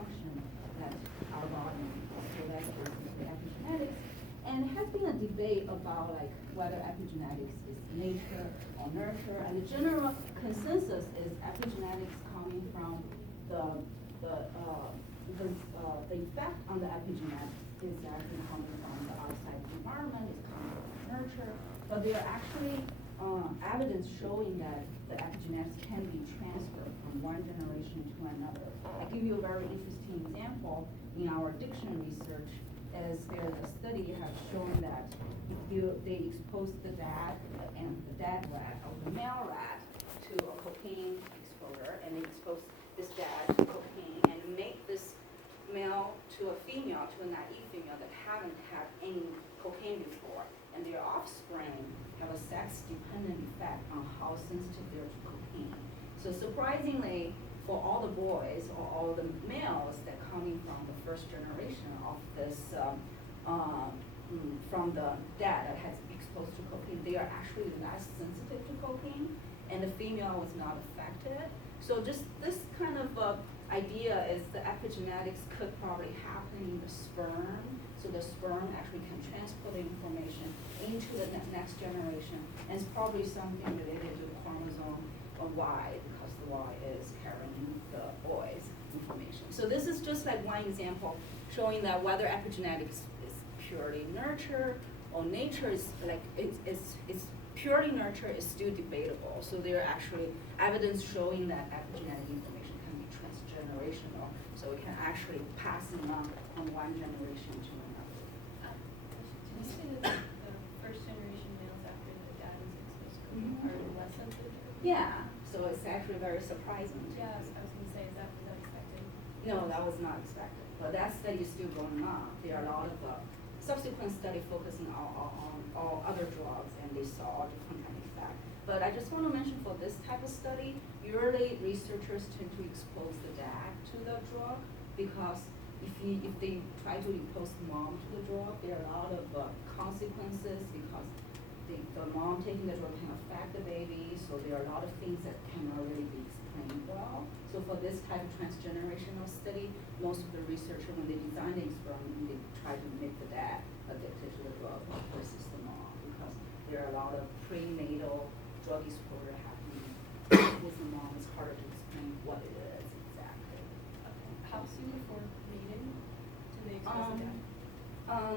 function that our body. So that's basically epigenetics. And it has been a debate about like whether epigenetics is nature or nurture, and the general consensus is epigenetics coming from the effect on the epigenetics is actually coming from the outside environment, it's coming from nurture, but there are actually evidence showing that the epigenetics can be transferred from one generation to another. I give you a very interesting example in our addiction research, as there's a study has shown that if they expose the dad and the dead rat or the male rat to a cocaine exposure, and they expose this dad to cocaine and make this male to a female, to a naive female that haven't had any cocaine before, and their offspring have a sex-dependent effect on how sensitive they are to cocaine. So surprisingly, for all the boys or all the males that coming from the first generation of this, from the dad that has exposed to cocaine, they are actually less sensitive to cocaine, and the female was not affected. So just this kind of idea is the epigenetics could probably happen in the sperm. So the sperm actually can transport the information into the next generation, and it's probably something related to the chromosome of Y, because the Y is carrying the boy's information. So this is just like one example showing that whether epigenetics is purely nurture or nature is like it's purely nurture is still debatable. So there are actually evidence showing that epigenetic information can be transgenerational. So it can actually pass on from one generation to another. Did you say that the first generation males after the dad is exposed to cocaine are less sensitive? Yeah, so it's actually very surprising. Yeah, I was going to say, was that expected? No, that was not expected. But that study is still going on. There are a lot of subsequent study focusing on all other drugs, and they saw different kind of effect. But I just want to mention for this type of study, usually researchers tend to expose the dad to the drug, because if they try to expose the mom to the drug, there are a lot of consequences, because the mom taking the drug can affect the baby, so there are a lot of things that cannot really be explained well. So for this type of transgenerational study, most of the researchers, when they design the experiment, they try to make the dad addicted to the drug versus the mom, because there are a lot of prenatal drug exposure happening with the mom. It's harder to explain what it is exactly. Okay. How soon before mating do they expose the dad?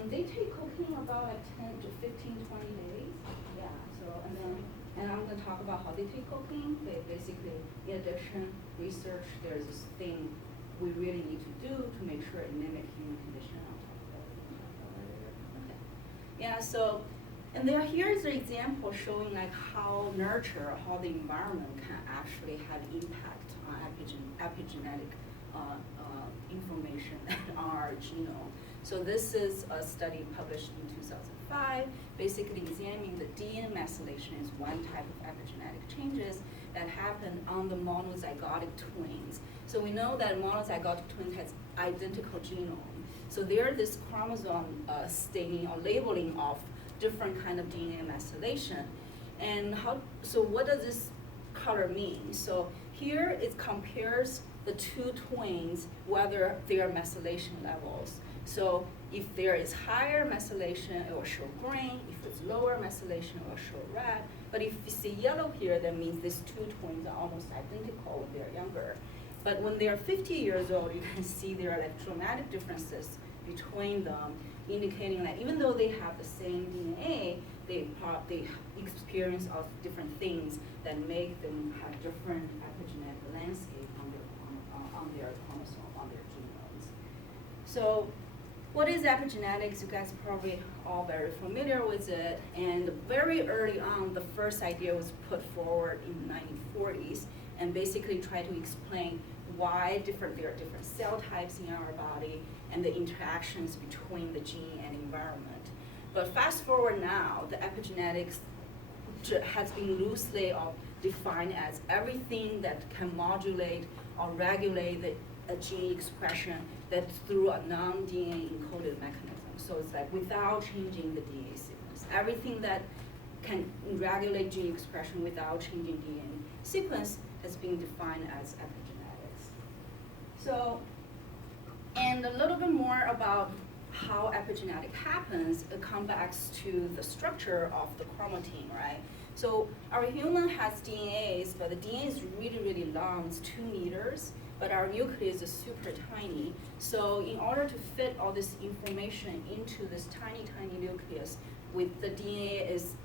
They take cocaine about like 10 to 15, 20 days. Yeah, so, and I'm going to talk about how they take cocaine. They basically, in addiction research, there's this thing we really need to do to make sure it mimics human condition. I'll talk about it. Okay. Yeah, so, and here's an example showing like how nurture, how the environment can actually have impact on epigenetic information on our genome. So this is a study published in 2005, basically examining the DNA methylation is one type of epigenetic changes that happen on the monozygotic twins. So we know that monozygotic twins has identical genome. So there are this chromosome staining or labeling of different kind of DNA methylation. And so what does this color mean? So here it compares the two twins, whether their methylation levels. So if there is higher methylation, it will show green. If it's lower methylation, it will show red. But if you see yellow here, that means these two twins are almost identical when they're younger. But when they're 50 years old, you can see there are like dramatic differences between them, indicating that even though they have the same DNA, they experience of different things that make them have different epigenetic landscape on their chromosome, on their genomes. So what is epigenetics? You guys are probably all very familiar with it. And very early on, the first idea was put forward in the 1940s, and basically try to explain why there are different cell types in our body and the interactions between the gene and environment. But fast forward now, the epigenetics has been loosely defined as everything that can modulate or regulate a gene expression that through a non-DNA encoded mechanism. So it's like without changing the DNA sequence. Everything that can regulate gene expression without changing DNA sequence has been defined as epigenetics. So And a little bit more about how epigenetic happens, it comes back to the structure of the chromatin, right? So our human has DNAs, but the DNA is really, really long, it's 2 meters, but our nucleus is super tiny. So in order to fit all this information into this tiny, tiny nucleus, with the DNA is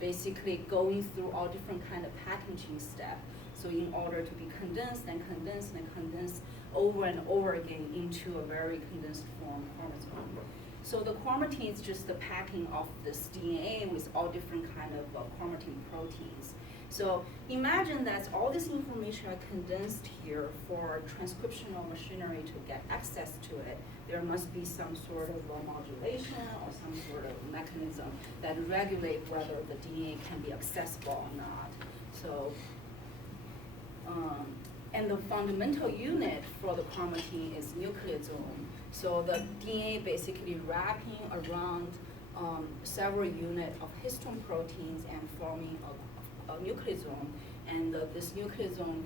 basically going through all different kind of packaging steps. So in order to be condensed and condensed and condensed over and over again into a very condensed form chromosome. So the chromatin is just the packing of this DNA with all different kind of chromatin proteins. So imagine that all this information are condensed here for transcriptional machinery to get access to it. There must be some sort of modulation or some sort of mechanism that regulate whether the DNA can be accessible or not. So, and the fundamental unit for the chromatin is nucleosome. So the DNA basically wrapping around several units of histone proteins and forming a nucleosome. And this nucleosome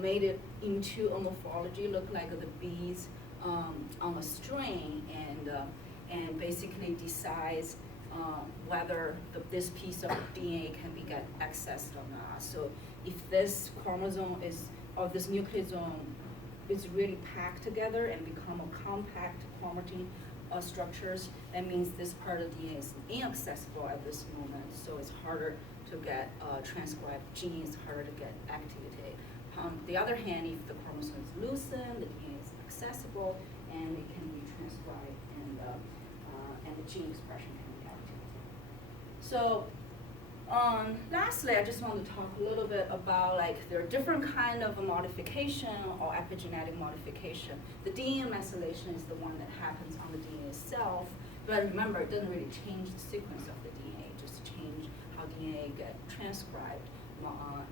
made it into a morphology, look like the beads on a string, and basically decides whether this piece of DNA can be get accessed or not. So if this chromosome or this nucleosome is really packed together and become a compact chromatin structures, that means this part of DNA is inaccessible at this moment, so it's harder to get transcribed genes, harder to get activity. On the other hand, if the chromosome is loosened, the DNA is accessible, and it can be transcribed, and the gene expression can be activated. So, lastly, I just want to talk a little bit about there are different kind of modification or epigenetic modification. The DNA methylation is the one that happens on the DNA itself, but remember, it doesn't really change the sequence of the DNA, just change how DNA get transcribed.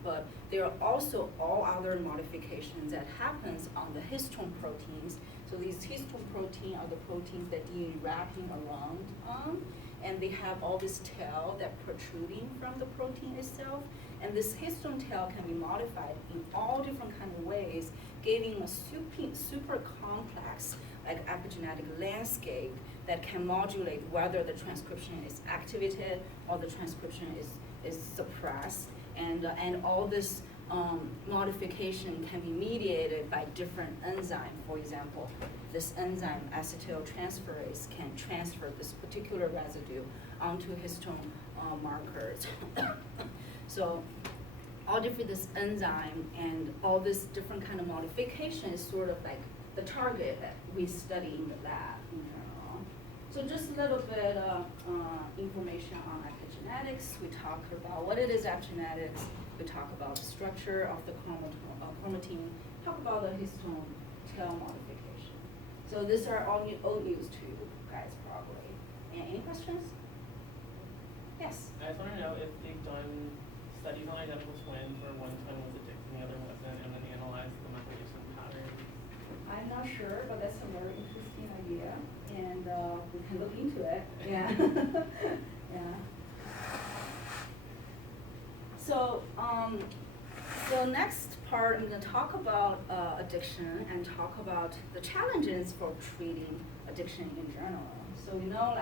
But there are also all other modifications that happens on the histone proteins. So these histone proteins are the proteins that DNA wrapping around on, and they have all this tail that protruding from the protein itself. And this histone tail can be modified in all different kind of ways, giving a super complex epigenetic landscape that can modulate whether the transcription is activated or the transcription is suppressed. And all this modification can be mediated by different enzymes. For example, this enzyme acetyltransferase can transfer this particular residue onto histone markers. So all different this enzyme and all this different kind of modification is sort of like the target that we study in the lab in general. So just a little bit of information on epigenetics. We talked about what it is epigenetics. We talk about the structure of the chromatin. Talk about the histone tail modification. So these are all old news to you guys probably. And any questions? Yes? I just want to know if they've done studies on identical twins where one twin was addicted and the other wasn't, and then analyzed the methylation pattern. I'm not sure, but that's a very interesting idea, and we can look into it. Yeah. Yeah. So, so next part, I'm going to talk about addiction and talk about the challenges for treating addiction in general. So we know,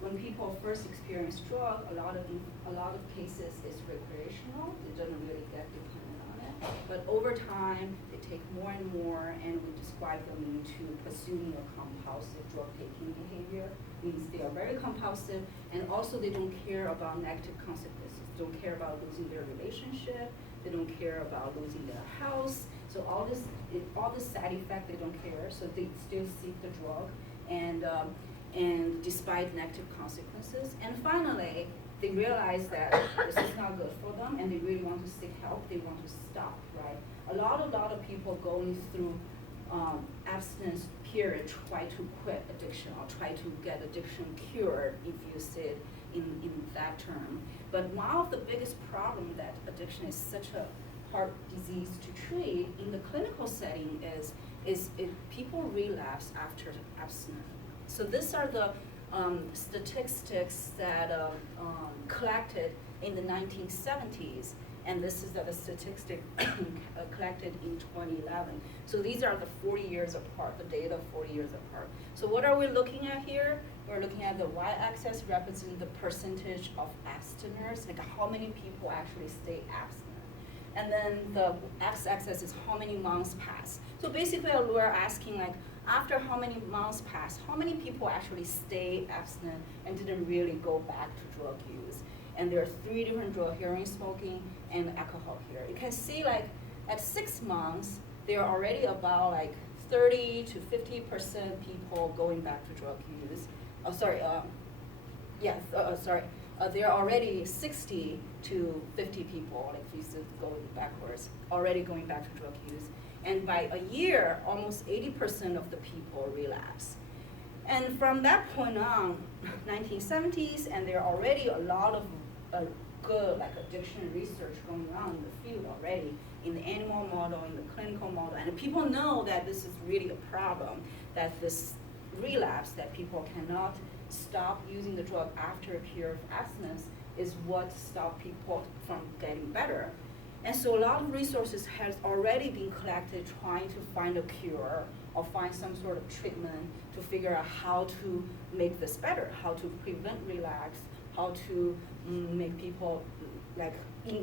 when people first experience drug, a lot of cases is recreational. They don't really get dependent on it. But over time, they take more and more, and we describe them into pursuing a compulsive drug-taking behavior. Means they are very compulsive, and also they don't care about negative consequences. They don't care about losing their relationship. They don't care about losing their house. So all this side effect, they don't care. So they still seek the drug, and despite negative consequences. And finally, they realize that this is not good for them, and they really want to seek help. They want to stop, right? A lot of people going through abstinence period try to quit addiction or try to get addiction cured, if you see it in that term. But one of the biggest problems that addiction is such a hard disease to treat in the clinical setting is people relapse after abstinence. So these are the statistics that collected in the 1970s, and this is the statistic collected in 2011. So these are the 40 years apart, the data 40 years apart. So what are we looking at here? We're looking at the y-axis represents the percentage of abstiners, like how many people actually stay abstinent. And then the x-axis is how many months pass. So basically we're asking like, after how many months pass, how many people actually stay abstinent and didn't really go back to drug use? And there are 3 different drugs, heroin, smoking, and alcohol here. You can see like at 6 months, there are already about like 30 to 50% people going back to drug use. There are already 60 to 50 people, like if you going backwards, already going back to drug use. And by a year, almost 80% of the people relapse. And from that point on, 1970s, and there are already a lot of good like addiction research going on in the field already, in the animal model, in the clinical model, and people know that this is really a problem, that this relapse, that people cannot stop using the drug after a period of abstinence is what stops people from getting better. And so a lot of resources has already been collected trying to find a cure or find some sort of treatment to figure out how to make this better, how to prevent relapse, how to make people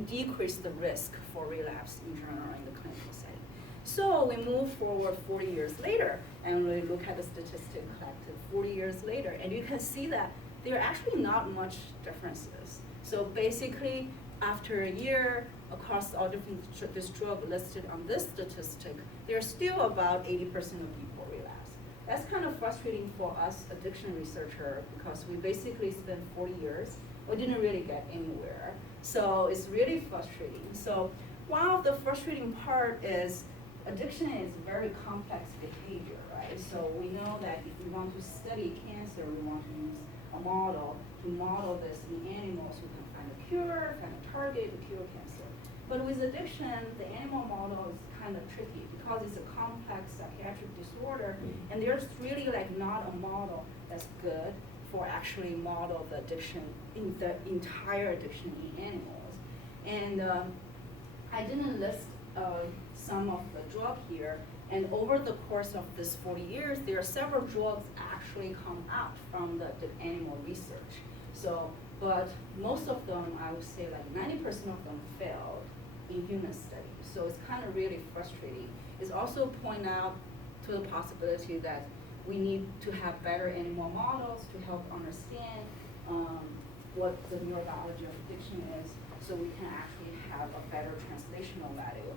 decrease the risk for relapse in general in the clinical setting. So we move forward 40 years later and we look at the statistic collected 40 years later, and you can see that there are actually not much differences. So basically, after a year, across all different this drug listed on this statistic, there's still about 80% of people relapse. That's kind of frustrating for us addiction researcher because we basically spent 40 years, we didn't really get anywhere. So it's really frustrating. So one of the frustrating part is addiction is very complex behavior, right? So we know that if we want to study cancer, we want to use a model to model this in animals who can find a cure, find a target to cure cancer. But with addiction, the animal model is kind of tricky because it's a complex psychiatric disorder, and there's really like not a model that's good for actually model the addiction, in the entire addiction in animals. And I didn't list some of the drug here, and over the course of this 40 years, there are several drugs actually come out from the animal research. So, but most of them, I would say like 90% of them failed in human studies. So it's kind of really frustrating. It's also point out to the possibility that we need to have better animal models to help understand what the neurobiology of addiction is, so we can actually have a better translational value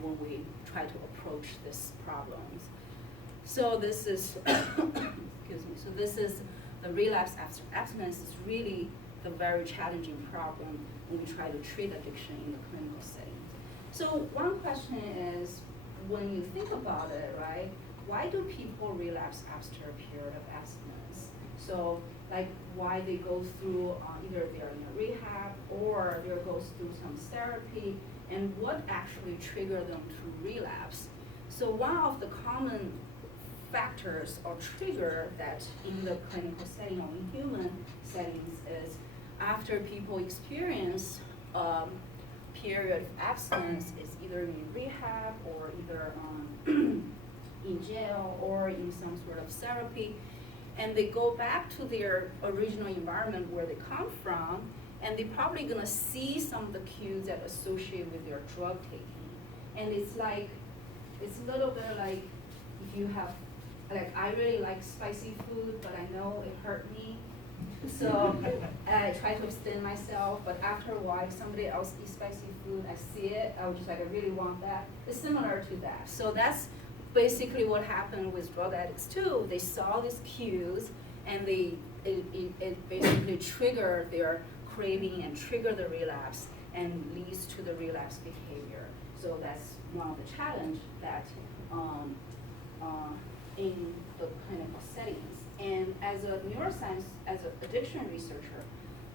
when we try to approach this problems. So this is, excuse me, so this is the relapse after abstinence is really the very challenging problem when we try to treat addiction in the clinical setting. So one question is, when you think about it, right, why do people relapse after a period of abstinence? So like why they go through either they're in a rehab or they goes through some therapy, and what actually trigger them to relapse. So one of the common factors or trigger that in the clinical setting or in human settings is after people experience period of abstinence is either in rehab or either in jail or in some sort of therapy, and they go back to their original environment where they come from, and they're probably gonna see some of the cues that associate with their drug taking. And it's like, it's a little bit like if you have, like I really like spicy food, but I know it hurt me. So I try to abstain myself, but after a while, if somebody else eats spicy food, I see it, I was just like, I really want that. It's similar to that. So that's basically what happened with drug addicts too. They saw these cues, and it basically triggered their craving and trigger the relapse and leads to the relapse behavior. So that's one of the challenge that in the clinical settings. And as a neuroscience, as an addiction researcher,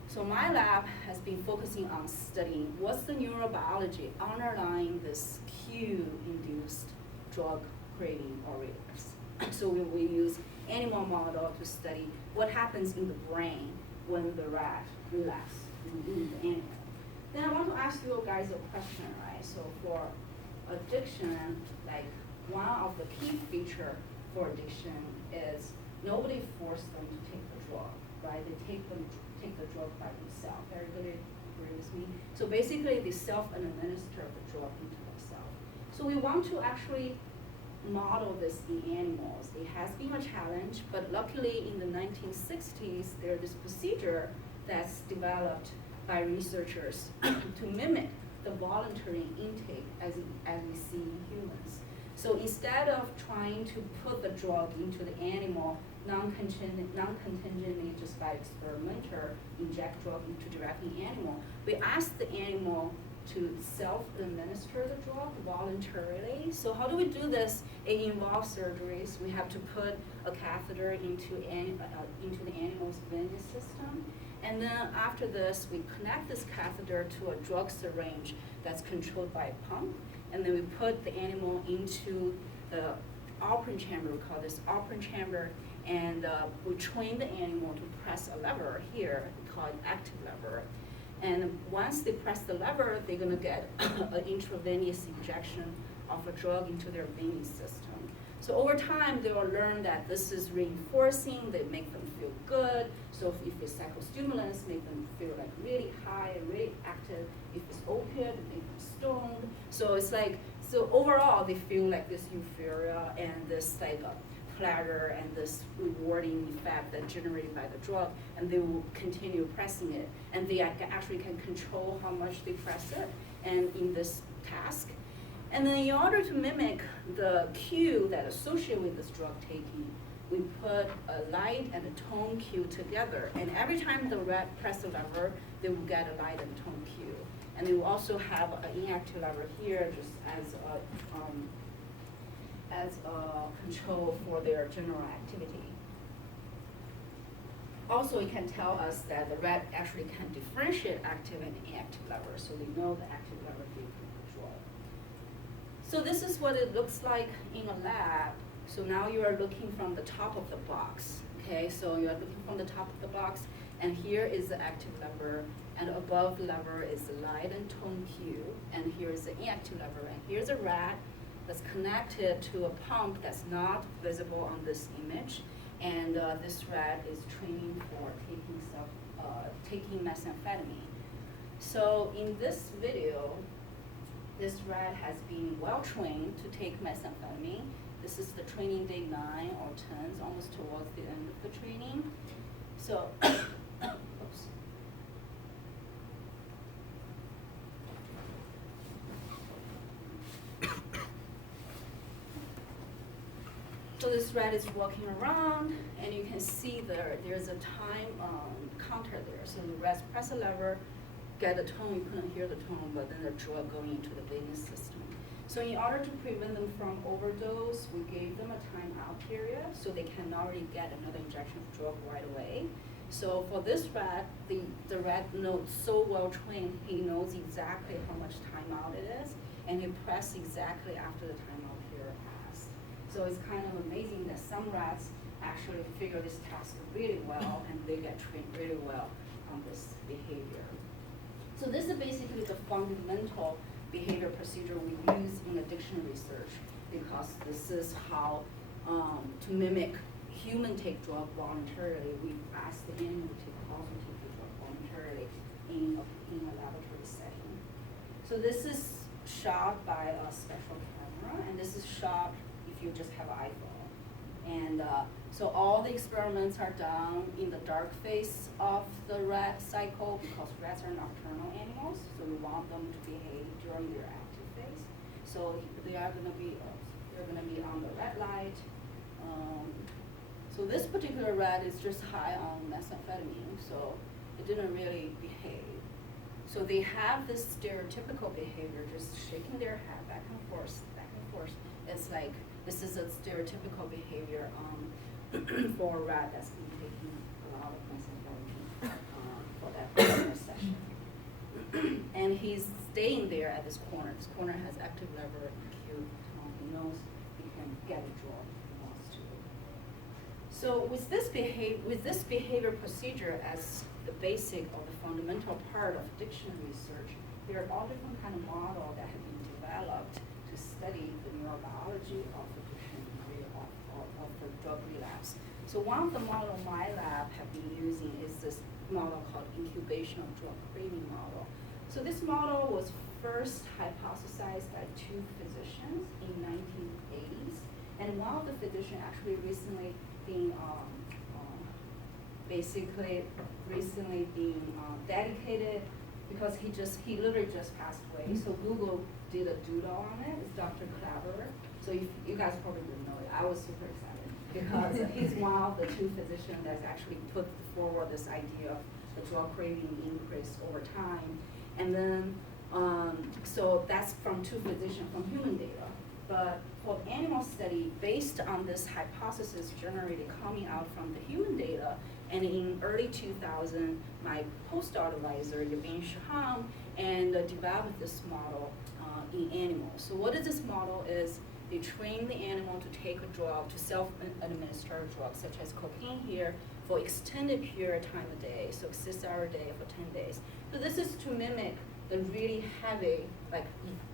so my lab has been focusing on studying what's the neurobiology underlying this cue-induced drug craving or relapse. So we use animal model to study what happens in the brain when the rat relapses in the animal. Then I want to ask you guys a question, right? So for addiction, like one of the key feature for addiction is nobody forced them to take the drug, right? They take the drug by themselves. Everybody agree with me? So basically, they self-administer the drug into themselves. So we want to actually model this in animals. It has been a challenge, but luckily in the 1960s, there's this procedure that's developed by researchers to mimic the voluntary intake as we see in humans. So instead of trying to put the drug into the animal non-contingently just by experimenter, inject drug into directly animal, we ask the animal to self-administer the drug voluntarily. So how do we do this? It involves surgeries. We have to put a catheter into the animal's venous system. And then after this, we connect this catheter to a drug syringe that's controlled by a pump. And then we put the animal into the operant chamber. We call this operant chamber. And we train the animal to press a lever here. We call it active lever. And once they press the lever, they're going to get an intravenous injection of a drug into their venous system. So over time, they will learn that this is reinforcing. They make them feel good. So if it's psychostimulants, make them feel like really high, really active. If it's opiate, make them stoned. So it's like, so overall, they feel like this euphoria and this like pleasure and this rewarding effect that's generated by the drug, and they will continue pressing it. And they actually can control how much they press it and in this task. And then in order to mimic the cue that associated with this drug taking, we put a light and a tone cue together. And every time the rat press the lever, they will get a light and tone cue. And they will also have an inactive lever here just as a control for their general activity. Also, it can tell us that the rat actually can differentiate active and inactive lever, so we know the active lever gives control. So this is what it looks like in a lab. So now you are looking from the top of the box, okay? So you are looking from the top of the box, and here is the active lever, and above the lever is the light and tone cue, and here is the inactive lever, and here's a rat that's connected to a pump that's not visible on this image, and this rat is training for taking methamphetamine. So in this video, this rat has been well trained to take methamphetamine. This is the training day 9 or 10, almost towards the end of the training. So, oops. So this rat is walking around, and you can see there's a time counter there. So the rat press a lever, get a tone, you couldn't hear the tone, but then the drug going into the venous system. So in order to prevent them from overdose, we gave them a timeout period, so they can already get another injection of drug right away. So for this rat, the rat knows so well trained, he knows exactly how much timeout it is, and he press exactly after the timeout period passed. So it's kind of amazing that some rats actually figure this task really well, and they get trained really well on this behavior. So this is basically the fundamental behavior procedure we use in addiction research, because this is how to mimic human take drug voluntarily. We ask the animal to also take the drug voluntarily in a laboratory setting. So this is shot by a special camera, and this is shot if you just have an iPhone. And so all the experiments are done in the dark phase of the rat cycle, because rats are nocturnal animals, so we want them to behave during their active phase. So they're going to be on the red light. So this particular rat is just high on methamphetamine, so it didn't really behave. So they have this stereotypical behavior, just shaking their head back and forth, back and forth. It's like, this is a stereotypical behavior for a rat that's been taking a lot of methamphetamine for that particular session. And he's staying there at this corner. This corner has active lever and cue. He knows he can get a drug if he wants to. So with this behavior procedure as the basic or the fundamental part of addiction research, there are all different kind of models that have been developed to study the neurobiology of addiction of the drug relapse. So one of the model my lab have been using is this model called incubational drug craving model. So this model was first hypothesized by two physicians in 1980s, and one of the physicians actually recently being dedicated because he literally just passed away. So Google did a doodle on it. It's Dr. Claver. So you guys probably didn't know it. I was super excited because he's one of the two physicians that's actually put forward this idea of the drug craving increase over time. And then, so that's from two physicians from human data. But for animal study, based on this hypothesis generated coming out from the human data, and in early 2000, my postdoc advisor, Yavin Shaham, and developed this model in animals. So what is this model is, they train the animal to take a drug, to self-administer a drug, such as cocaine here, for extended period of time a day, so 6 hours a day for 10 days. So this is to mimic the really heavy, like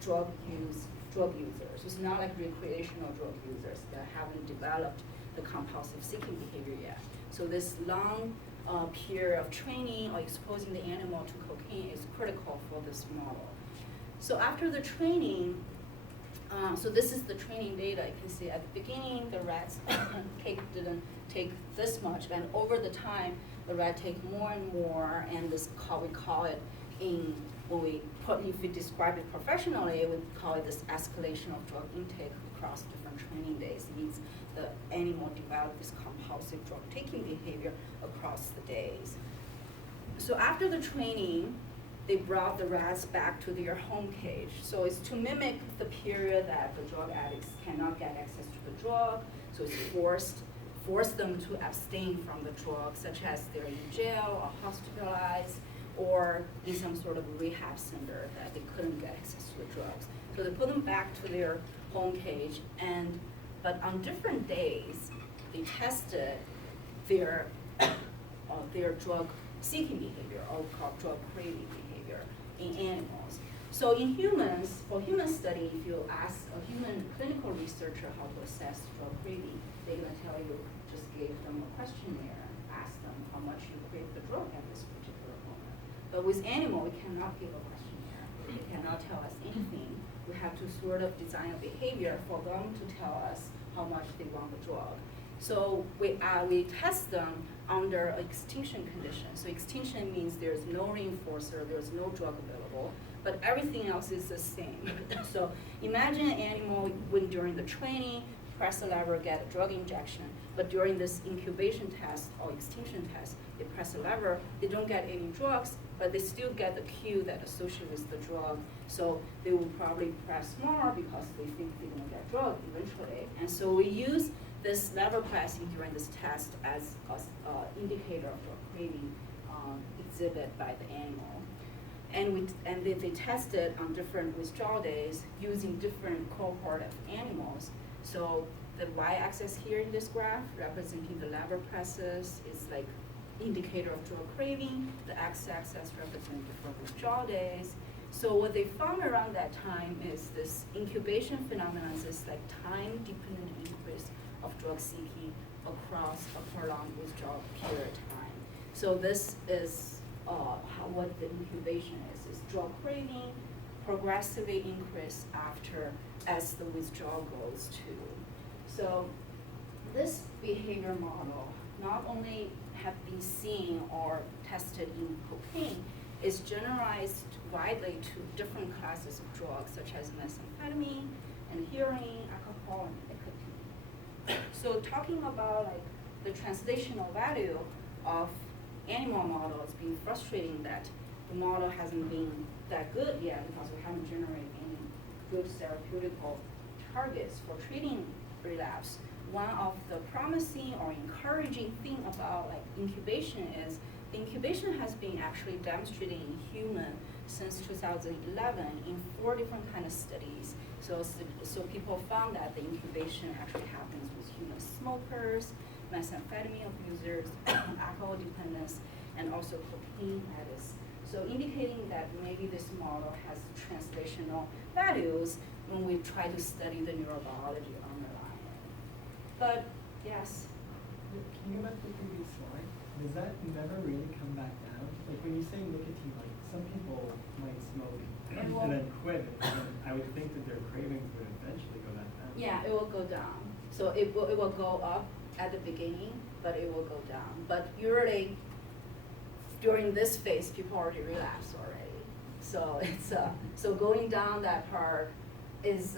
drug users. It's not like recreational drug users that haven't developed the compulsive seeking behavior yet. So this long period of training or exposing the animal to cocaine is critical for this model. So after the training, so this is the training data. You can see at the beginning, the rats didn't take this much, and over the time, the rat take more and more, and this we call it if we describe it professionally, we call it this escalation of drug intake across different training days. It means the animal developed this compulsive drug taking behavior across the days. So after the training, they brought the rats back to their home cage. So it's to mimic the period that the drug addicts cannot get access to the drug. So it's force them to abstain from the drug, such as they're in jail or hospitalized, or in some sort of rehab center that they couldn't get access to the drugs. So they put them back to their home cage, but on different days, they tested their drug seeking behavior, or called drug craving behavior, in animals. So in humans, for human study, if you ask a human clinical researcher how to assess drug craving, they're gonna tell you, just give them a questionnaire, ask them how much you crave the drug at this particular moment. But with animal, we cannot give a questionnaire. They cannot tell us anything. We have to sort of design a behavior for them to tell us how much they want the drug. So we test them under extinction condition. So extinction means there's no reinforcer, there's no drug available, but everything else is the same. So imagine an animal when during the training, press a lever, get a drug injection, but during this incubation test or extinction test, they press a lever, they don't get any drugs, but they still get the cue that associated with the drug. So they will probably press more because they think they're gonna get drug eventually. And so we use this lever pressing during this test as an indicator of drug craving exhibited by the animal. And they tested on different withdrawal days using different cohort of animals. So the y-axis here in this graph representing the lever presses is like indicator of drug craving. The x-axis represents different withdrawal days. So what they found around that time is this incubation phenomenon is like time-dependent increase of drug seeking across a prolonged withdrawal period of time. So this is what the incubation is drug craving progressively increase as the withdrawal goes too. So this behavior model not only have been seen or tested in cocaine, is generalized widely to different classes of drugs such as methamphetamine and heroin, alcohol, and nicotine. So talking about like the translational value of animal model, it's been frustrating that the model hasn't been that good yet because we haven't generated any good therapeutical targets for treating relapse. One of the promising or encouraging thing about like incubation is the incubation has been actually demonstrated in human since 2011 in 4 different kind of studies. So people found that the incubation actually happens with human smokers, methamphetamine abusers, alcohol dependence, and also cocaine addicts. So indicating that maybe this model has translational values when we try to study the neurobiology underlying it. But yes. Can you go back to the previous slide? Does that never really come back down? Like when you say nicotine, like some people might smoke and then quit, and I would think that their cravings would eventually go back down. Yeah, it will go down. So it will go up at the beginning, but it will go down. But usually during this phase, people already relapse already. So it's so going down that part is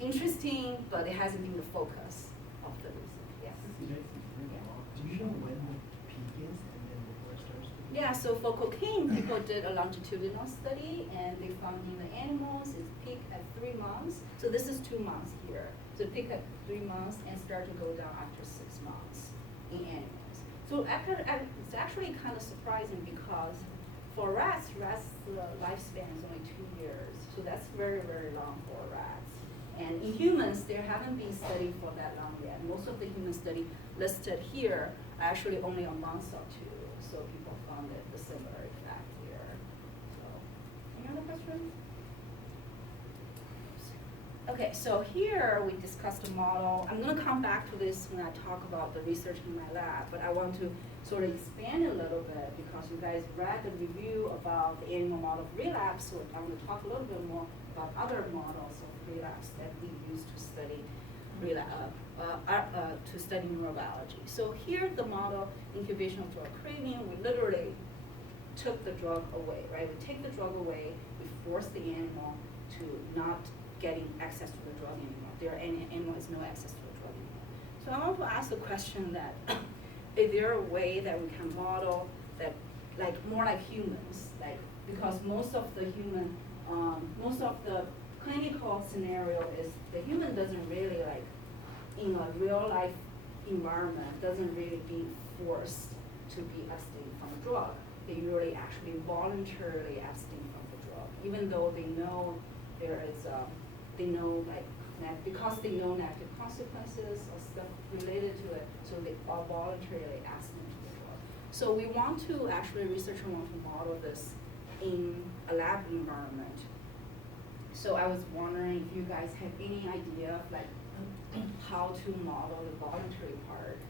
interesting, but it hasn't been the focus of the research. Yes. Do you know when the peak is and then before it starts to? Yeah, so for cocaine, people did a longitudinal study, and they found in the animals it's peak at 3 months. So this is 2 months here. So peak at 3 months and start to go down after 6 months in animals. So it's actually kind of surprising because for rats lifespan is only 2 years. So that's very, very long for rats. And in humans, there haven't been studied for that long yet. Most of the human study listed here are actually only a month or 2. So people found it a similar effect here. So, any other questions? Okay, so here we discussed a model. I'm going to come back to this when I talk about the research in my lab, but I want to sort of expand a little bit because you guys read the review about the animal model of relapse, so I want to talk a little bit more about other models of relapse that we use to study neurobiology. So here the model incubation of drug craving, we literally took the drug away, right? We take the drug away, we force the animal to not getting access to the drug anymore. Their animal has no access to the drug anymore. So I want to ask the question that, is there a way that we can model that, like more like humans, like because most of the clinical scenario is the human doesn't really like, in a real life environment, doesn't really be forced to be abstain from drug. They usually actually voluntarily abstain from the drug, even though they know there is because they know negative consequences or stuff related to it, so they are voluntarily abstain from the drug. So we want to actually, researchers want to model this in a lab environment. So I was wondering if you guys have any idea of like how to model the voluntary part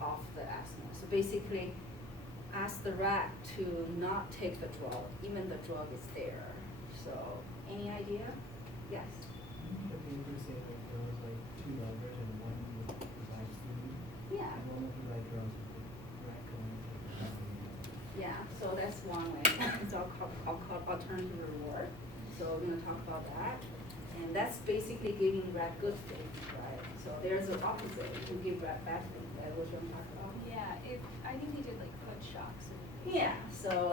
of the asthma. So basically, ask the rat to not take the drug, even the drug is there. So any idea? Yes. The paper say like there was like 2 lovers and one would provide food. Yeah. And one would provide drugs with the rat going to take the drug. Yeah, so that's one way. It's all called alternative reward. So we're going to talk about that. And that's basically giving rat good things, right? So there's an opposite. You give rat bad things, right? What you're talking about? Yeah, I think they did like foot shocks. Yeah, so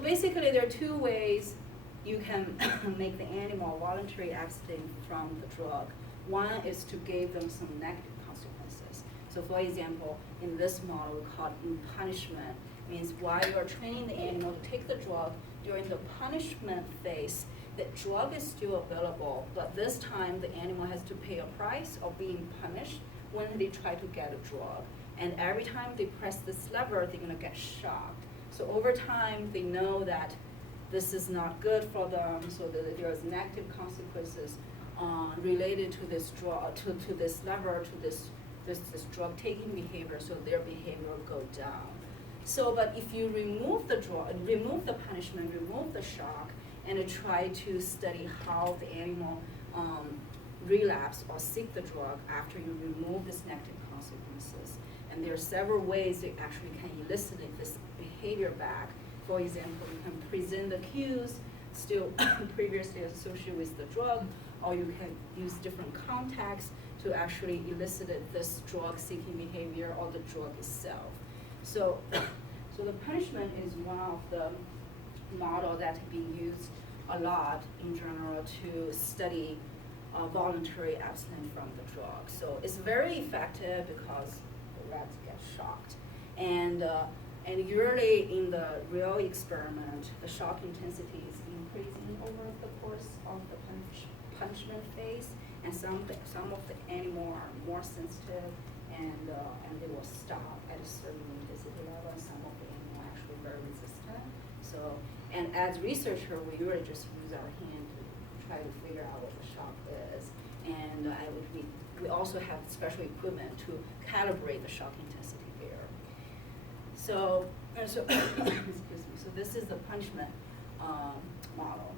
basically there are 2 ways you can make the animal voluntarily abstain from the drug. One is to give them some negative consequences. So for example, in this model, we call it punishment, means while you're training the animal to take the drug, during the punishment phase, the drug is still available, but this time the animal has to pay a price of being punished when they try to get a drug. And every time they press this lever, they're gonna get shocked. So over time, they know that this is not good for them, so that there's negative consequences related to this drug, to this lever, to this drug taking behavior, so their behavior will go down. So, but if you remove the drug, remove the punishment, remove the shock, and try to study how the animal relapse or seek the drug after you remove this negative consequences. And there are several ways you actually can elicit this behavior back. For example, you can present the cues still previously associated with the drug, or you can use different contexts to actually elicit this drug-seeking behavior or the drug itself. So the punishment is one of the models that have been used a lot in general to study voluntary abstinence from the drug. So it's very effective because the rats get shocked. And usually in the real experiment, the shock intensity is increasing over the course of the punishment phase, and some of the animals are more sensitive and they will stop at a certain intensity level, and some of the animal are actually very resistant. So, and as researcher, we really just use our hand to try to figure out what the shock is. And we also have special equipment to calibrate the shock intensity there. So excuse me, so this is the punishment model.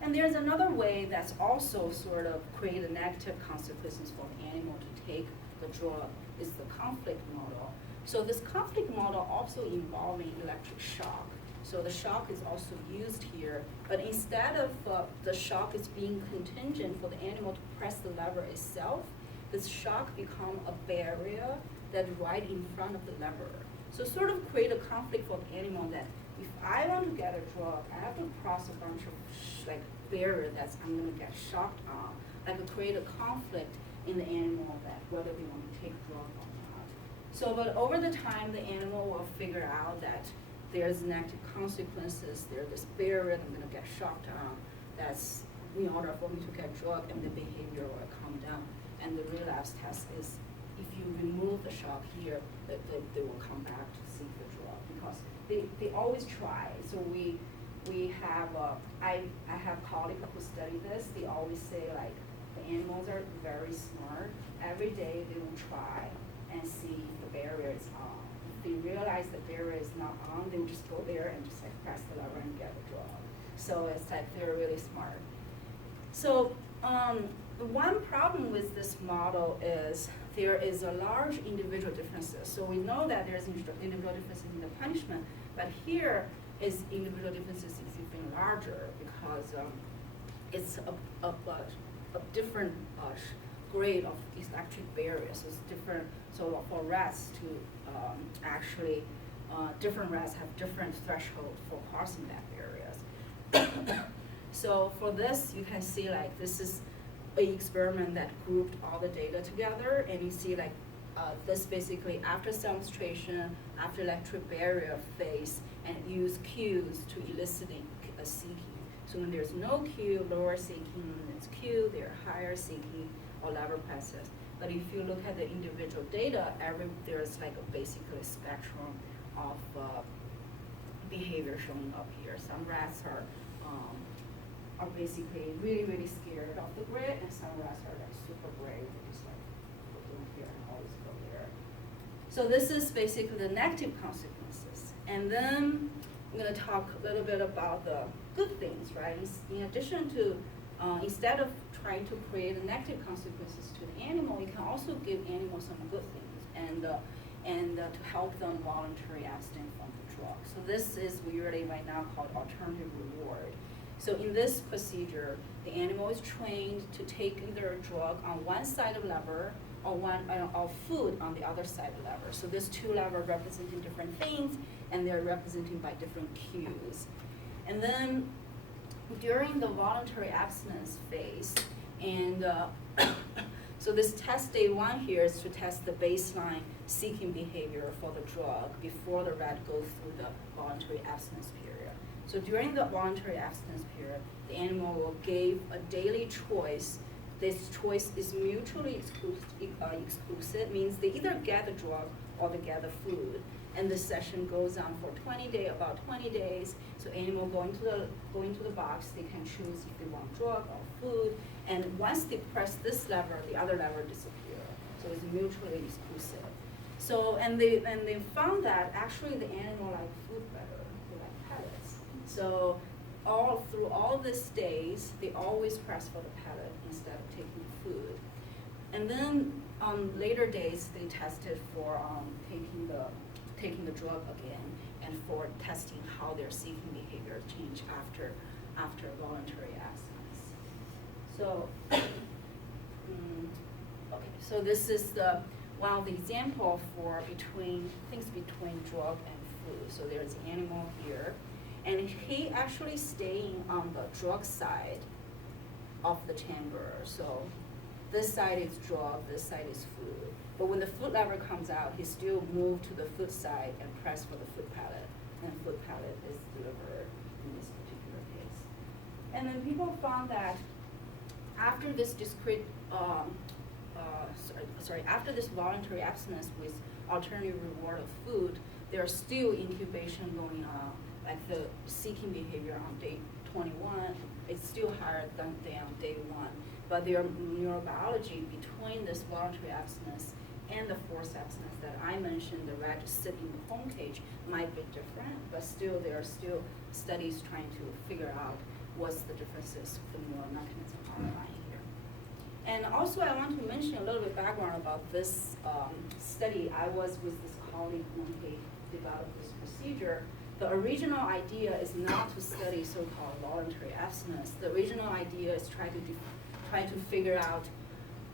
And there's another way that's also sort of create a negative consequences for the animal to take the drug, is the conflict model. So this conflict model also involving electric shock. So the shock is also used here, but instead of the shock is being contingent for the animal to press the lever itself, this shock become a barrier that's right in front of the lever. So sort of create a conflict for the animal that if I want to get a drug, I have to cross a bunch of barrier that I'm going to get shocked on. Like create a conflict in the animal that whether they want to take drug or not. So, but over the time, the animal will figure out that there's negative consequences. There's this barrier I'm going to get shocked on. That's in order for me to get drug, and the behavior will calm down. And the relapse test is if you remove the shock here, they will come back to seek the drug because they always try. So we have I have colleagues who study this. They always say like the animals are very smart. Every day they will try and see if the barrier is on. If they realize the barrier is not on, they will just go there and just like press the lever and get the drug. So it's like they're really smart. So the one problem with this model is there is a large individual differences. So we know that there's individual differences in the punishment, but here is individual differences is even larger because it's a different grade of electric barriers. So it's different. So for rats to actually, different rats have different threshold for crossing that barriers. So for this, you can see like this is an experiment that grouped all the data together, and you see like this basically after demonstration, after electric barrier phase, and use cues to eliciting a seeking. So when there's no cue, lower seeking, when there's cue, there are higher seeking or lever presses. But if you look at the individual data, there's like basically a spectrum of behavior showing up here. Some rats are basically really, really scared of the grid, and some rats are like super brave, they just like go here and always go there. So this is basically the negative consequences. And then I'm going to talk a little bit about the good things, right? In addition to, instead of trying to create the negative consequences to the animal, you can also give animals some good things and to help them voluntarily abstain from the drug. So this is we really right now called alternative reward. So in this procedure, the animal is trained to take either a drug on one side of lever or food on the other side of lever. So these two levers representing different things, and they're represented by different cues. And then during the voluntary abstinence phase, and so this test day one here is to test the baseline seeking behavior for the drug before the rat goes through the voluntary abstinence period. So during the voluntary abstinence period, the animal will give a daily choice. This choice is mutually exclusive, means they either get the drug or they get the food. And this session goes on for about 20 days. So animal going to the box, they can choose if they want drug or food. And once they press this lever, the other lever disappears. So it's mutually exclusive. So and they found that actually the animal like food better, they like pellets. So through all these days, they always press for the pellet instead of taking the food. And then on later days, they tested for taking the drug again, and for testing how their seeking behavior change after voluntary abstinence. So, okay, so this is one of the example for between drug and food. So there's an animal here, and he actually staying on the drug side of the chamber. So this side is drug, this side is food. But when the food lever comes out, he still moved to the food side and press for the food pellet. And food pellet is delivered in this particular case. And then people found that after this discrete after this voluntary abstinence with alternative reward of food, there's still incubation going on, like the seeking behavior on day 21, it's still higher than on day 1. But their neurobiology between this voluntary abstinence and the forced abstinence that I mentioned, the rat just sit in the home cage, might be different, but still there are still studies trying to figure out what's the differences, the neural mechanism underlying here. And also I want to mention a little bit background about this study. I was with this colleague when he developed this procedure. The original idea is not to study so-called voluntary abstinence. The original idea is try to figure out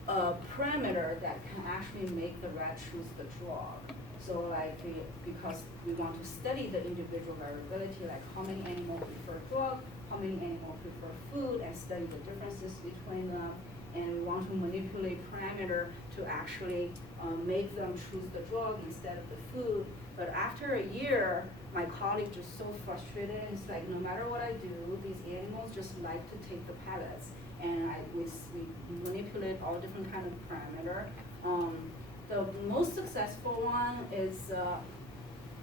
a parameter that can actually make the rat choose the drug. So like, because we want to study the individual variability, like how many animals prefer drug, how many animals prefer food, and study the differences between them. And we want to manipulate parameter to actually make them choose the drug instead of the food. But after a year, my colleagues are so frustrated. It's like, no matter what I do, these animals just like to take the pellets. And we manipulate all different kind of parameter. The most successful one is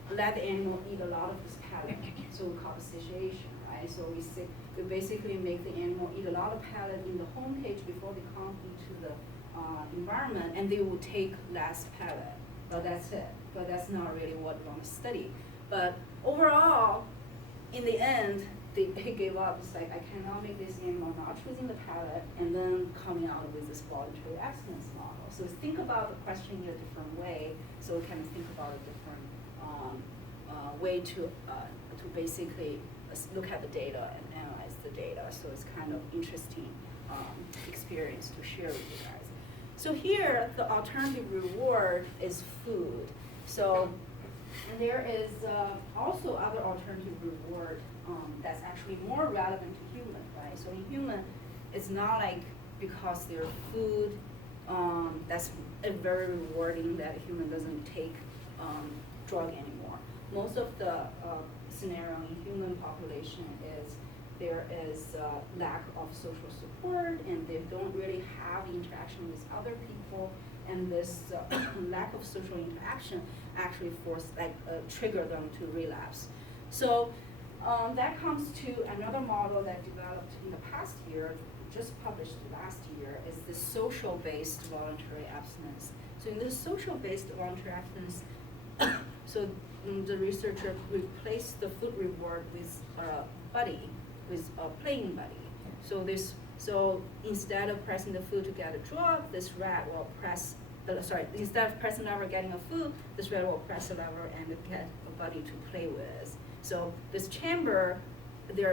let the animal eat a lot of this pellet, so we call it satiation, right? So we basically make the animal eat a lot of pellet in the home cage before they come into the environment, and they will take less pellet. But that's it. But that's not really what we want to study. But overall, in the end, they gave up. It's like, I cannot make this animal not choosing the pellet and then coming out with this voluntary abstinence model. So think about the question in a different way. So we can think about a different way to basically look at the data and analyze the data. So it's kind of interesting experience to share with you guys. So here, the alternative reward is food. So, and there is also other alternative reward that's actually more relevant to human, right? So in human, it's not like because there's food that's very rewarding that a human doesn't take drug anymore. Most of the scenario in human population is there is lack of social support, and they don't really have interaction with other people, and this lack of social interaction actually trigger them to relapse. So that comes to another model that developed in the past year, just published last year, is the social-based voluntary abstinence. So in this social-based voluntary abstinence, so the researcher replaced the food reward with a buddy, with a playing buddy. So instead of pressing the food to get a drug, this rat will press instead of pressing lever getting a food, this rat will press a lever and get a buddy to play with. So this chamber,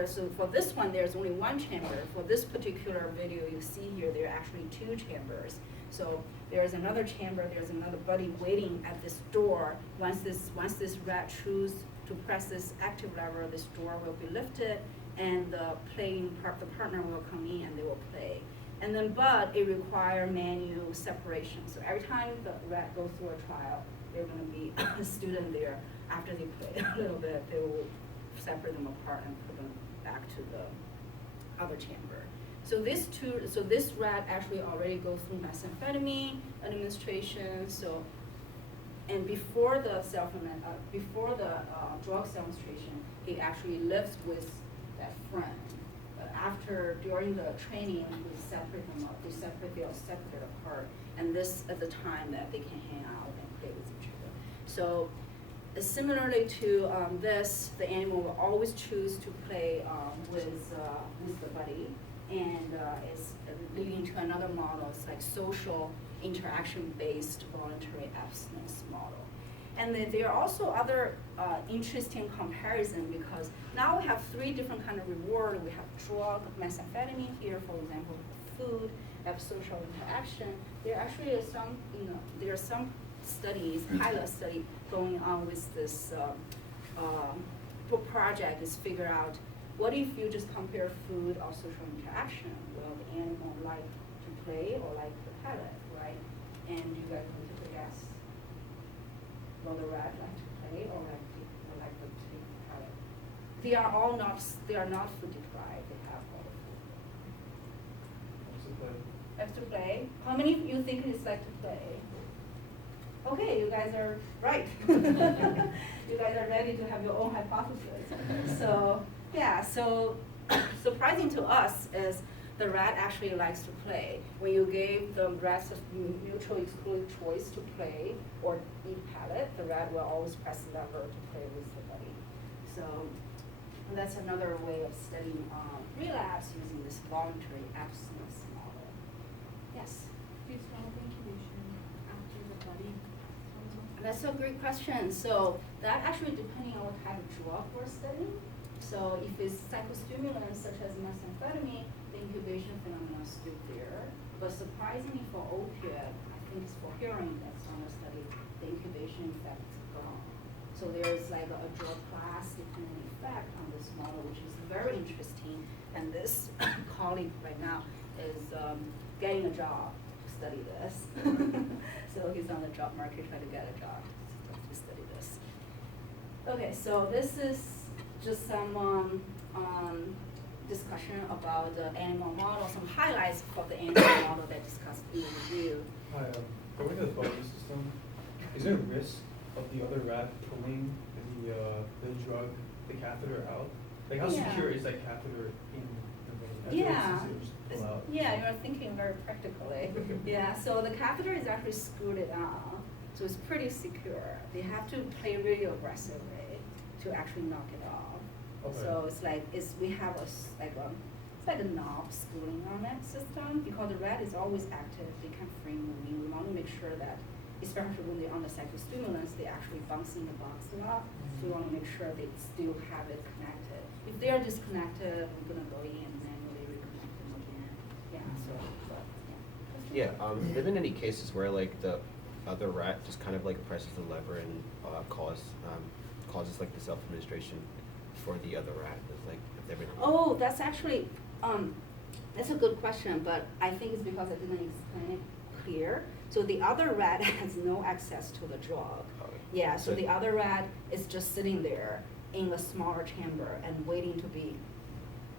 so for this one, there's only one chamber. For this particular video you see here, there are actually 2 chambers. So there's another chamber, there's another buddy waiting at this door. Once this rat chooses to press this active lever, this door will be lifted, and the partner will come in and they will play. And then, but it requires manual separation. So every time the rat goes through a trial, there's going to be a student there. After they play a little bit, they will separate them apart and put them back to the other chamber. So this rat actually already goes through methamphetamine administration. So, and before the drug demonstration, he actually lives with that friend. During the training, we separate them up. They all separate apart, and this at the time that they can hang out and play with each other. So, similarly to this, the animal will always choose to play with the buddy, and it's leading to another model. It's like social interaction-based voluntary abstinence model. And then there are also other interesting comparison, because now we have 3 different kind of reward. We have drug, methamphetamine here, for example, food, we have social interaction. There actually is there are some studies, pilot study going on with this project is figure out what if you just compare food or social interaction. Will the animal like to play or like the pellet, right? And you guys want to guess. Will the rat like to play or like to take the pellet? They are not food deprived. They have all the food. Extra play? How many of you think it's like to play? Okay, you guys are right. You guys are ready to have your own hypothesis. So, yeah, so surprising to us is the rat actually likes to play. When you gave the rats a mutually exclusive choice to play or eat pellet, the rat will always press the lever to play with the buddy. So that's another way of studying relapse using this voluntary abstinence model. Yes? Do you stop incubation after the buddy comes on? That's a great question. So that actually depending on what type of drug we're studying. So if it's psychostimulants such as methamphetamine, the incubation phenomenon is still there. But surprisingly for opiate, I think it's for hearing that's on the study, the incubation effect is gone. So there's like a drug class dependent effect on this model, which is very interesting. And this colleague right now is getting a job to study this. So he's on the job market trying to get a job to study this. Okay, so this is just some discussion about the animal model, some highlights of the animal model that discussed in the review. Hi, going to the buddy system, is there a risk of the other rat pulling the drug, the catheter out? Like how Yeah. secure is that catheter in the vein? I feel like Yeah, it's easier to just pull out. yeah, you're thinking very practically. Yeah, so the catheter is actually screwed it on, so it's pretty secure. They have to play really aggressively to actually knock it off. Okay. So it's like we have it's like a knob screwing on that system because the rat is always active. They can free moving. We want to make sure that, especially when they're on the psychostimulants, they actually bouncing the box a lot. So we want to make sure they still have it connected. If they are disconnected, we're gonna go in and manually reconnect them again. Yeah. So, but, yeah. Yeah, there've been any cases where like the other rat just kind of like presses the lever and causes like the self-administration for the other rat. It's like if they've been. Oh, that's actually, that's a good question, but I think it's because I didn't explain it clear. So the other rat has no access to the drug. Okay. Yeah, so the other rat is just sitting there in a smaller chamber and waiting to be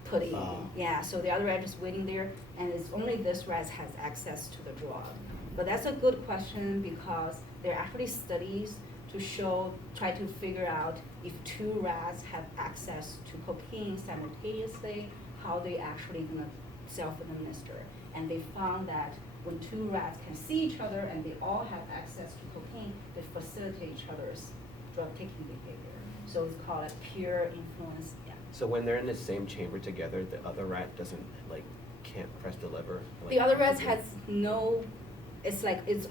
put in. Yeah, so the other rat is waiting there, and it's only this rat has access to the drug. But that's a good question because there are actually studies to try to figure out if two rats have access to cocaine simultaneously, how they actually gonna self-administer. And they found that when two rats can see each other and they all have access to cocaine, they facilitate each other's drug-taking behavior. So it's called a peer influence. Yeah. So when they're in the same chamber together, the other rat can't press the lever. The other rat has no. It's like it's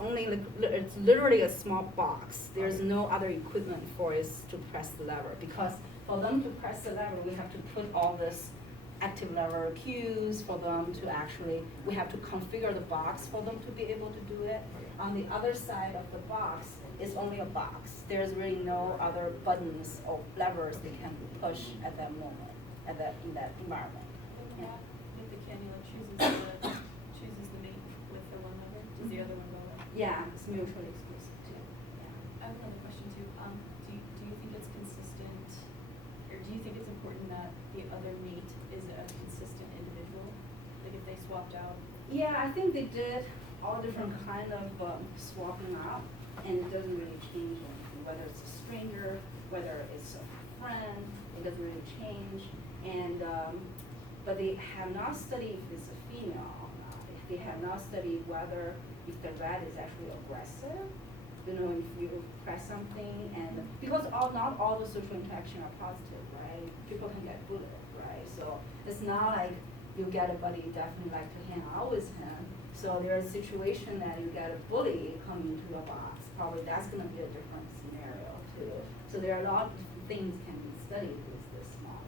literally a small box. There's no other equipment for it to press the lever because for them to press the lever, we have to put all this active lever cues for them to actually. We have to configure the box for them to be able to do it. On the other side of the box is only a box. There's really no other buttons or levers they can push at that moment, in that environment. Yeah. If the cannula chooses the mate with the one lever, does the other one go away? Yeah, it's mutually exclusive too. Yeah. I have another question too. Do you think it's consistent, or do you think it's important that the other mate is a consistent individual? Like if they swapped out? Yeah, I think they did all different kind of swapping out, and it doesn't really change anything, whether it's a stranger, whether it's a friend, it doesn't really change. And but they have not studied if it's a female or not. They have not studied whether if the rat is actually aggressive. You know, if you press something, and because not all the social interaction are positive, right? People can get bullied, right? So it's not like you get a buddy definitely like to hang out with him. So there's a situation that you get a bully coming into your box. Probably that's going to be a different scenario too. So there are a lot of things can be studied with this model.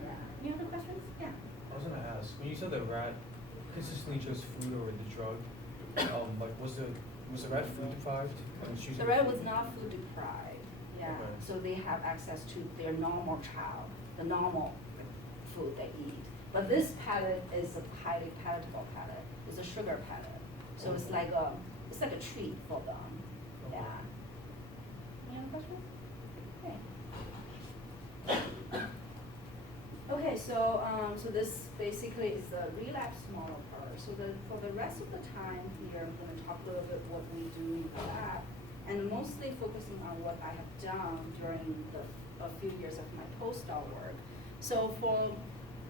Yeah. Any other questions? Yeah. I was gonna ask, when you said the rat consistently chose food over the drug, like was the rat food deprived? The rat was not food deprived. Yeah. Okay. So they have access to their normal child, the normal food they eat. But this pellet is a highly palatable pellet. It's a sugar pellet. So it's like a treat for them. Okay. Yeah. Any other questions? Okay. Okay, so this basically is the relapse model part. So for the rest of the time here, I'm going to talk a little bit what we do in the lab, and mostly focusing on what I have done during a few years of my postdoc work. So for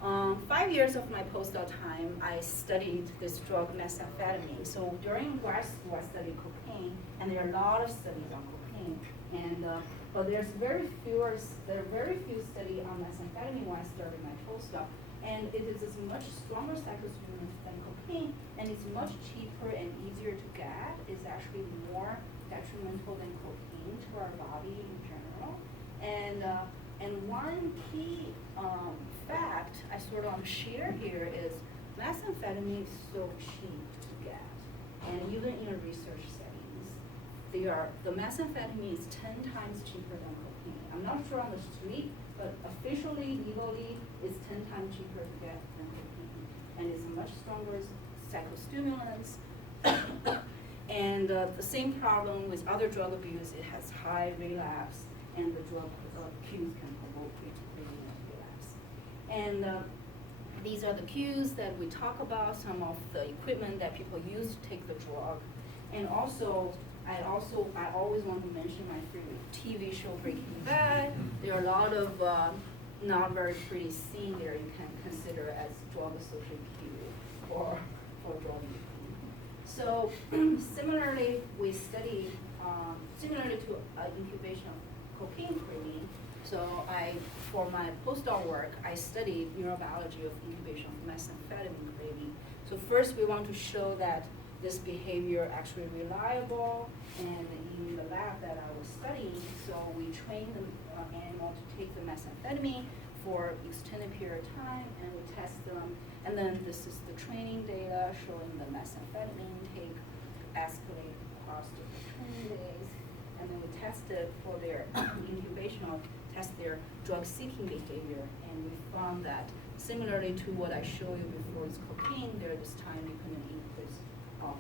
5 years of my postdoc time, I studied this drug methamphetamine. So during grad school, I studied cocaine, and there are a lot of studies on cocaine. And but there are very few studies on methamphetamine when I started my postdoc. And it is a much stronger psychostimulant than cocaine, and it's much cheaper and easier to get. It's actually more detrimental than cocaine to our body in general. And one key fact I sort of share here is methamphetamine is so cheap to get, and even in research settings, the methamphetamine is 10 times cheaper than cocaine. I'm not sure on the street, but officially, legally, it's 10 times cheaper to get than cocaine, and it's a much stronger psychostimulants. And the same problem with other drug abuse, it has high relapse, and the drug cues can provoke relapse. And these are the cues that we talk about, some of the equipment that people use to take the drug. And also, I always want to mention my favorite TV show, Breaking Bad. There are a lot of not very pretty scenes there you can consider as drug-associated cue for drug use. So similarly, we study, similarly to incubation of cocaine craving, so for my postdoc work, I studied neurobiology of incubation of methamphetamine craving. So first we want to show that this behavior actually reliable, and in the lab that I was studying, so we trained the animal to take the methamphetamine for extended period of time, and we test them. And then this is the training data showing the methamphetamine intake escalate across different training days. And then we tested for their incubational, test their drug-seeking behavior, and we found that similarly to what I showed you before with cocaine, there this time dependent increase of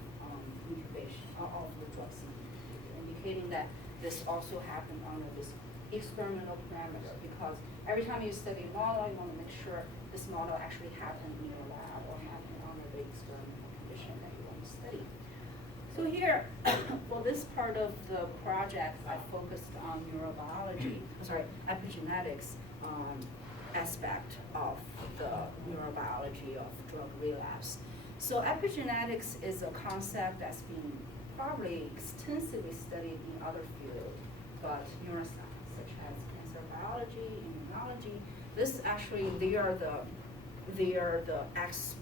incubation of the drug-seeking behavior, indicating that this also happened under this experimental parameter, because every time you study a model, you want to make sure this model actually happened in your lab or happened under the experimental condition that you want to study. So here, for this part of the project, I focused on epigenetics aspect of the neurobiology of drug relapse. So epigenetics is a concept that's been probably extensively studied in other fields, but neuroscience, such as cancer biology, immunology, this actually, they are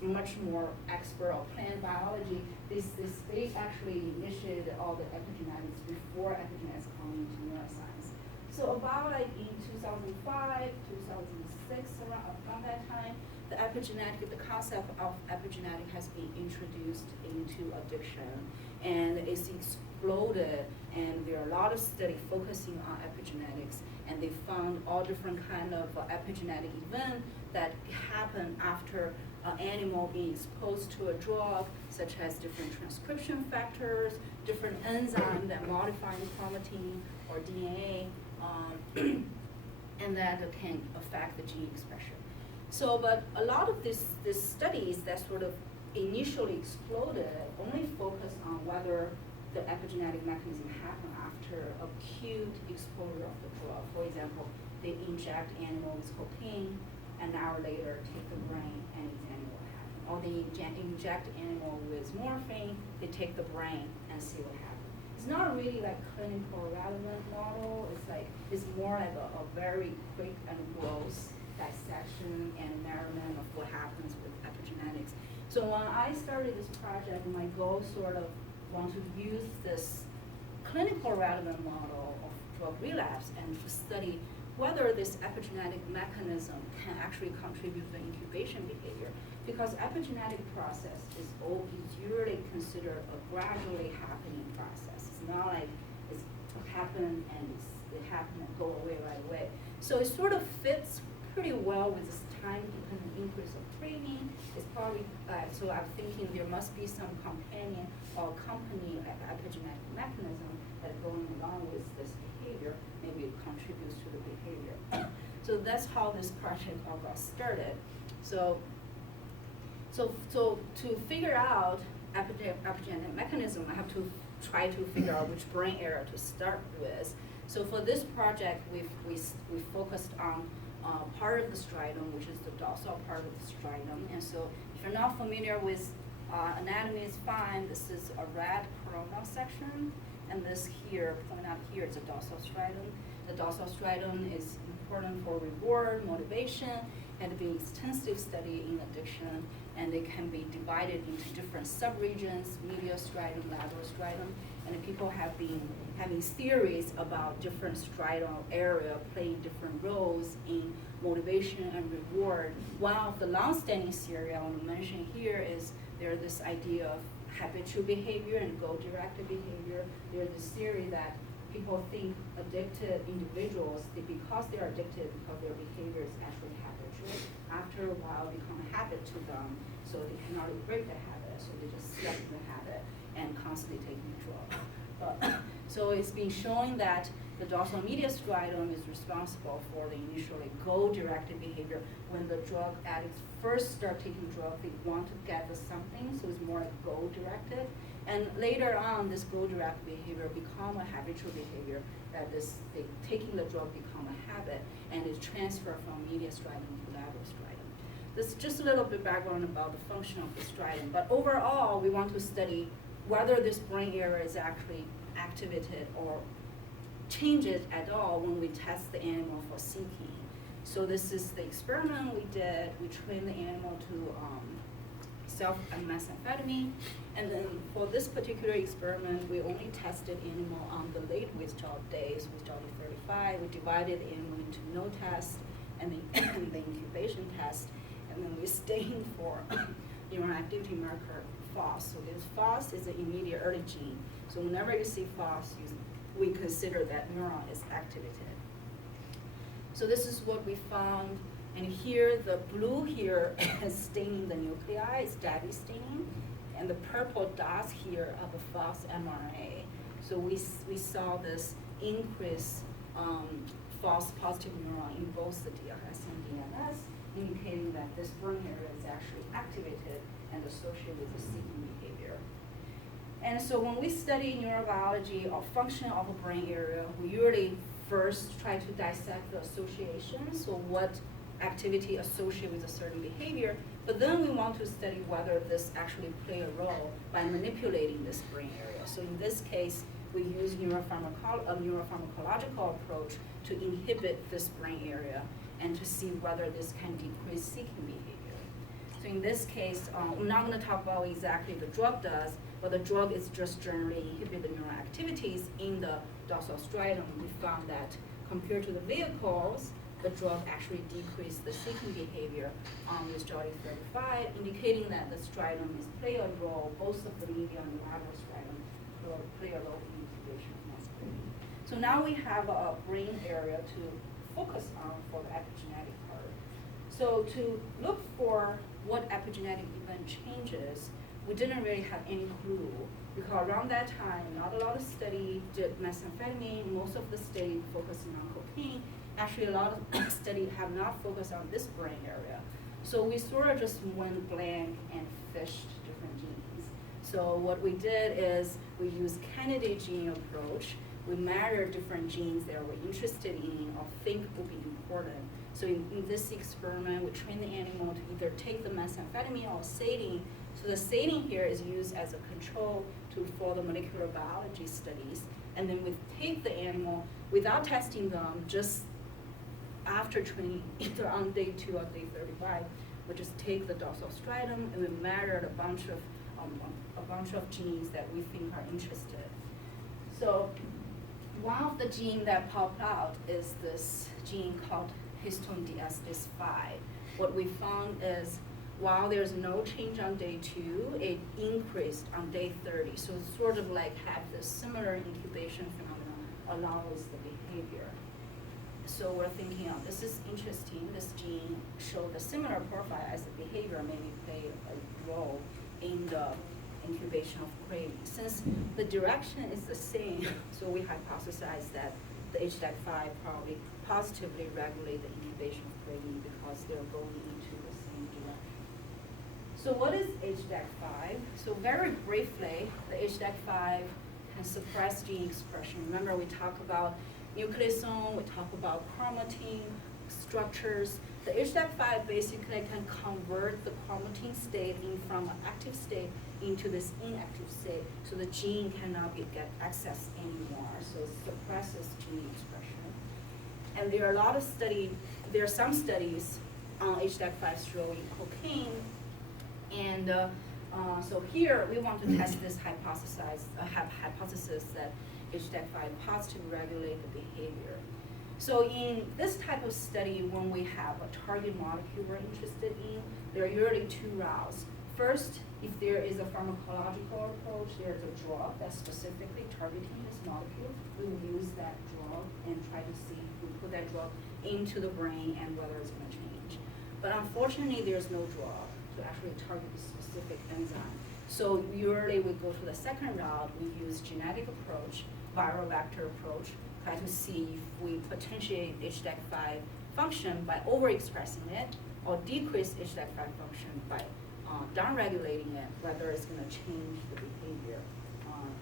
much more expert of plant biology. They actually initiated all the epigenetics before epigenetics coming into neuroscience. So about like in 2005, 2006, around that time, the concept of epigenetic has been introduced into addiction, and it's exploded, and there are a lot of studies focusing on epigenetics, and they found all different kind of epigenetic events that happen after an animal being exposed to a drug, such as different transcription factors, different enzymes that modify chromatin or DNA, and that can affect the gene expression. So, but a lot of these studies that sort of initially exploded only focus on whether the epigenetic mechanism happened after acute exposure of the drug. For example, they inject animal with cocaine, an hour later take the brain, and examine what happened. Or they inject animal with morphine, they take the brain and see what happened. It's not really like clinical relevant model. It's more like a very quick and gross dissection and narrowing of what happens with epigenetics. So when I started this project, my goal sort of want to use this clinical relevant model of drug relapse and to study whether this epigenetic mechanism can actually contribute to incubation behavior, because epigenetic process is usually considered a gradually happening process. It's not like it's happened and it happened and go away right away. So it sort of fits pretty well with this time-dependent increase of craving. It's probably, so I'm thinking there must be some companion or accompanying epigenetic mechanism that going along with this behavior, maybe it contributes to the behavior. So that's how this project all got started. So to figure out epigenetic mechanism, I have to try to figure out which brain area to start with. So for this project, we focused on part of the striatum, which is the dorsal part of the striatum. And so if you're not familiar with anatomy, is fine. This is a rat coronal section, and this here, point out here, is a dorsal striatum. The dorsal striatum is important for reward, motivation, and being extensive study in addiction, and it can be divided into different subregions, medial striatum, lateral striatum, and people have been having theories about different striatal area playing different roles in motivation and reward. One of the long-standing theory I want to mention here is there's this idea of habitual behavior and goal-directed behavior. There's this theory that people think addicted individuals, because they're addicted because their behavior is actually habitual, after a while become a habit to them, so they cannot break the habit, so they just stuck in the habit and constantly taking the drug. So it's been shown that the dorsal medial striatum is responsible for the initially goal-directed behavior. When the drug addicts first start taking drug, they want to get the something, so it's more goal-directed. And later on, this goal-directed behavior become a habitual behavior, that taking the drug become a habit, and it transfer from medial striatum to lateral striatum. This is just a little bit background about the function of the striatum, but overall, we want to study whether this brain area is actually activated or changes at all when we test the animal for seeking. So this is the experiment we did. We trained the animal to self-methamphetamine, and then for this particular experiment, we only tested animal on the late withdrawal days, withdrawal 35. We divided the animal into no test and the incubation test, and then we stained for neuron activity marker FOS. So this FOS is an immediate early gene. So whenever you see FOS, we consider that neuron is activated. So this is what we found. And here, the blue here is staining the nuclei, it's DABI staining. And the purple dots here are the FOS mRNA. So we saw this increase FOS positive neuron in both the DLS and DNS, indicating that this brain area is actually activated and associated with the seeking behavior. And so when we study neurobiology or function of a brain area, we usually first try to dissect the association, so what activity associated with a certain behavior, but then we want to study whether this actually play a role by manipulating this brain area. So in this case, we use a neuropharmacological approach to inhibit this brain area and to see whether this can decrease seeking behavior. So in this case, I'm not going to talk about exactly the drug does, but the drug is just generally inhibit the neural activities in the dorsal striatum. We found that compared to the vehicles, the drug actually decreased the seeking behavior on withdrawal 35, indicating that the striatum is play a role, both of the medial and lateral striatum play a role in incubation of masculinity. So now we have a brain area to focus on for the epigenetic part. So to look for what epigenetic event changes, we didn't really have any clue, because around that time, not a lot of study did methamphetamine, most of the study focusing on cocaine. Actually, a lot of study have not focused on this brain area. So we sort of just went blank and fished different genes. So what we did is we used candidate gene approach. We measured different genes that we're interested in or think will be important. So in this experiment, we trained the animal to either take the methamphetamine or saline. So the saline here is used as a control for the molecular biology studies. And then we take the animal without testing them, just after training, either on day 2 or day 35, we just take the dorsal striatum and we measured a bunch of genes that we think are interested. So one of the genes that popped out is this gene called histone deacetylase 5. What we found is while there's no change on day 2, it increased on day 30. So it's sort of like have this similar incubation phenomenon along with the behavior. So we're thinking, oh, this is interesting. This gene showed a similar profile as the behavior, maybe play a role in the incubation of craving. Since the direction is the same, so we hypothesized that the HDAC5 probably positively regulate the inhibition of craving because they're going into the same direction. So what is HDAC5? So very briefly, the HDAC5 can suppress gene expression. Remember, we talk about nucleosome, we talk about chromatin structures. The HDAC5 basically can convert the chromatin state from an active state into this inactive state, so the gene cannot get access anymore, so it suppresses gene expression. And there are some studies on HDAC5 showing cocaine, and so here we want to test this hypothesis that HDAC5 positively regulate the behavior. So in this type of study, when we have a target molecule we're interested in, there are usually two routes. First, if there is a pharmacological approach, there's a drug that's specifically targeting this molecule, we will use that drug and try to see if we put that drug into the brain and whether it's going to change. But unfortunately, there's no drug to actually target the specific enzyme. So usually we go to the second route, we use genetic approach, viral vector approach, try to see if we potentiate HDAC5 function by overexpressing it or decrease HDAC5 function by downregulating it, whether it's going to change the behavior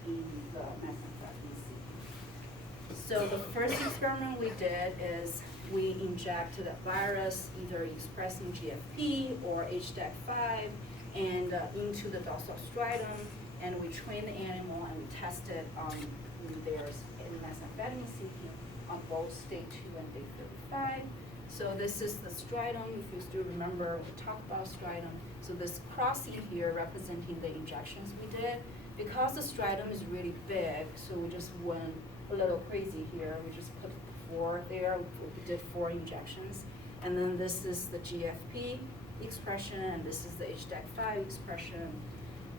in the methamphetamine sequence. So the first experiment we did is we injected a virus either expressing GFP or HDAC5 and into the dorsal striatum, and we trained the animal and we tested their methamphetamine seeking on both day 2 and day 35. So this is the striatum. If you still remember, we talked about striatum. So this crossing here representing the injections we did. Because the striatum is really big, so we just went a little crazy here. We just put 4 there. We did 4 injections. And then this is the GFP expression, and this is the HDAC5 expression.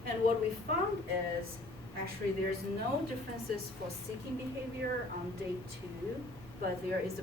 And what we found is actually there's no differences for seeking behavior on day 2, but there is a